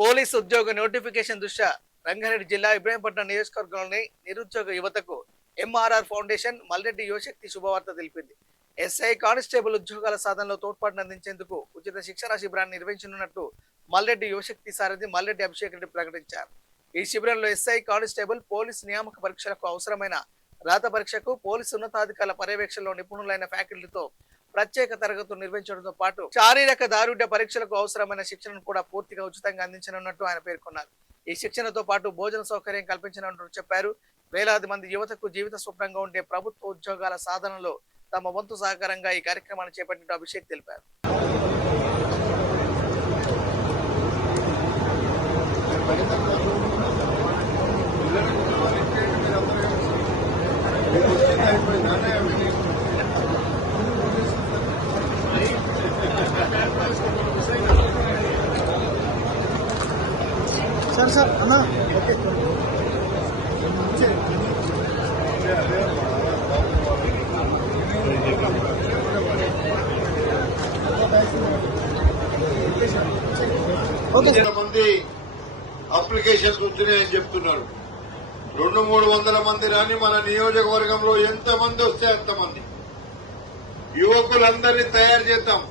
Police ఉద్యోగ notification దృష్ట్యా రంగారెడ్డి జిల్లా ఇబ్రహీంపట్నం నియోజకవర్గంలోని నిరుద్యోగ యువతకు ఎంఆర్ఆర్ ఫౌండేషన్ మల్రెడ్డి యువశక్తి శుభవార్త తెలిపింది. ఎస్ఐ కానిస్టేబుల్ ఉద్యోగాల సాధనలో తోడ్పాటును అందించేందుకు ఉచిత శిక్షణ శిబిరాన్ని నిర్వహించనున్నట్టు మల్రెడ్డి యువశక్తి సారథి మల్రెడ్డి అభిషేక్ రెడ్డి ప్రకటించారు. ఈ శిబిరంలో ఎస్ఐ కానిస్టేబుల్ పోలీసు నియామక పరీక్షలకు అవసరమైన రాత పరీక్షకు పోలీసు ఉన్నతాధికారుల పర్యవేక్షణలో నిపుణులైన ఫ్యాకల్టీతో ప్రత్యేక తరగతులు నిర్వహించడంతో పాటు శారీరక దారుఢ్య పరీక్షలకు అవసరమైన శిక్షణను కూడా పూర్తిగా ఉచితంగా అందించనున్నట్టు ఆయన పేర్కొన్నారు. ఈ శిక్షణతో పాటు భోజన సౌకర్యం కల్పించనున్నట్టు చెప్పారు. వేలాది మంది యువతకు జీవిత స్వప్నంగా ఉండే ప్రభుత్వ ఉద్యోగాల సాధనలో తమ వంతు సహకారంగా ఈ కార్యక్రమాన్ని చేపట్టినట్టు అభిషేక్ తెలిపారు. సార్ అన్నా మంది అప్లికేషన్స్ వచ్చినాయని చెప్తున్నారు. 200-300 మంది రాని మన నియోజకవర్గంలో ఎంతమంది వస్తే అంతమంది యువకులందరినీ తయారు చేద్దాం.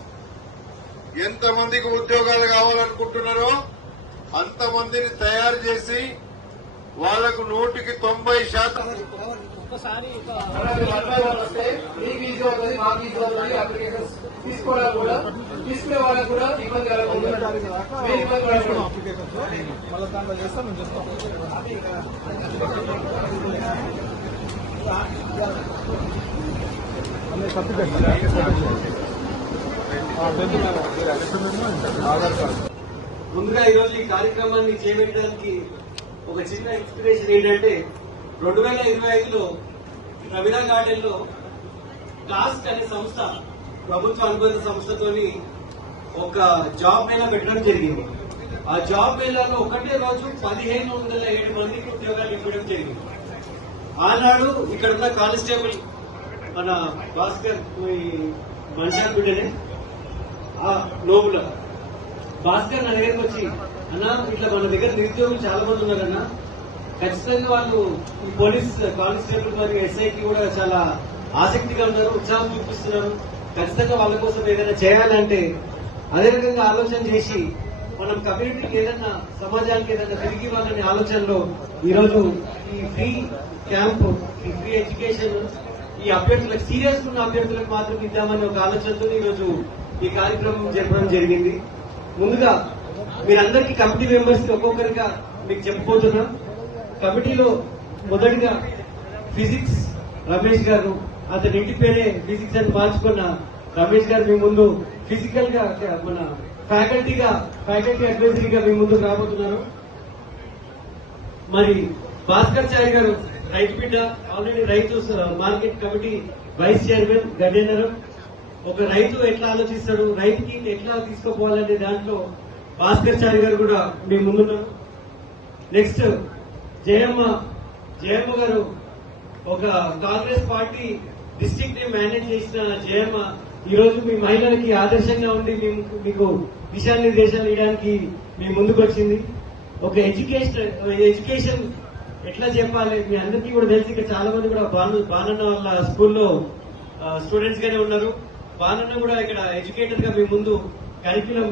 ఎంతమందికి ఉద్యోగాలు కావాలనుకుంటున్నారో అంతమందిని తయారు చేసి వాళ్లకు 100% తీసుకోవడానికి కూడా తీసుకునే వాళ్ళకు కూడా ఇబ్బంది కలగకుండా ముందుగా ఈరోజు ఈ కార్యక్రమాన్ని చేపట్టడానికి ఒక చిన్న ఇన్స్పిరేషన్ ఏంటంటే 2025లో రవీనా గార్డెన్ లో టాస్క్ అనే సంస్థ ప్రభుత్వ అనుబంధ సంస్థతోని ఒక జాబ్ మేళా పెట్టడం జరిగింది. ఆ జాబ్ మేళాలో ఒకటే రోజు 1507 మందికి ఉద్యోగాలు ఇవ్వడం జరిగింది. ఆనాడు ఇక్కడ ఉన్న కానిస్టేబుల్ మన భాస్కర్ మనిషి బిడ్డనే లోపల భాస్కర్ నా దగ్గరకు వచ్చి, అన్నా ఇట్లా మన దగ్గర నిరుద్యోగులు చాలా మంది ఉన్నారన్నా, ఖచ్చితంగా వాళ్ళు ఈ పోలీస్ కానిస్టేబుల్ మరియు ఎస్ఐకి కూడా చాలా ఆసక్తిగా ఉన్నారు, ఉత్సాహం చూపిస్తున్నారు, ఖచ్చితంగా వాళ్ళ కోసం ఏదైనా చేయాలంటే అదే విధంగా ఆలోచన చేసి మనం కమ్యూనిటీకి ఏదైనా సమాజానికి ఏదైనా తిరిగి ఇవ్వాలనే ఆలోచనలో ఈరోజు ఈ ఫ్రీ క్యాంప్, ఈ ఫ్రీ ఎడ్యుకేషన్ ఈ అభ్యర్థులకు సీరియస్ ఉన్న అభ్యర్థులకు మాత్రం ఇద్దామని ఒక ఆలోచనతో ఈరోజు ఈ కార్యక్రమం జరపడం జరిగింది. ముందుగా మీరందరికీ కమిటీ మెంబర్స్ కి ఒక్కొక్కరిగా మీకు చెప్పబోతున్నాం. కమిటీలో మొదటిగా ఫిజిక్స్ రమేష్ గారు, అతని ఇంటి పేరే ఫిజిక్స్ అని మార్చుకున్న రమేష్ గారు మీ ముందు ఫిజికల్ గా మన ఫ్యాకల్టీ అడ్వైజరీగా మీ ముందుకు రాబోతున్నారు. మరి భాస్కర్ చారి గారు రైతు బిడ్డ, ఆల్రెడీ రైతు మార్కెట్ కమిటీ వైస్ చైర్మన్ గజేంద్రం. ఒక రైతు ఎట్లా ఆలోచిస్తాడు, రైతుకి ఎట్లా తీసుకుపోవాలనే దాంట్లో భాస్కర్ చారి గారు కూడా మీ ముందున్నారు. నెక్స్ట్ జయమ్మ గారు, ఒక కాంగ్రెస్ పార్టీ డిస్ట్రిక్ట్ ని మేనేజ్ చేసిన జయమ్మ ఈ రోజు మీ మహిళలకి ఆదర్శంగా ఉండి మీకు దిశానిర్దేశాలు ఇవ్వడానికి మీ ముందుకు వచ్చింది. ఒక ఎడ్యుకేషన్ ఎట్లా చెప్పాలి మీ అందరికీ కూడా తెలిసి ఇక్కడ చాలా మంది కూడా బానన్న వాళ్ళ స్కూల్లో స్టూడెంట్స్ గానే ఉన్నారు. బానన్న కూడా ఇక్కడ ఎడ్యుకేటర్ గా మీ ముందు కరిక్యులం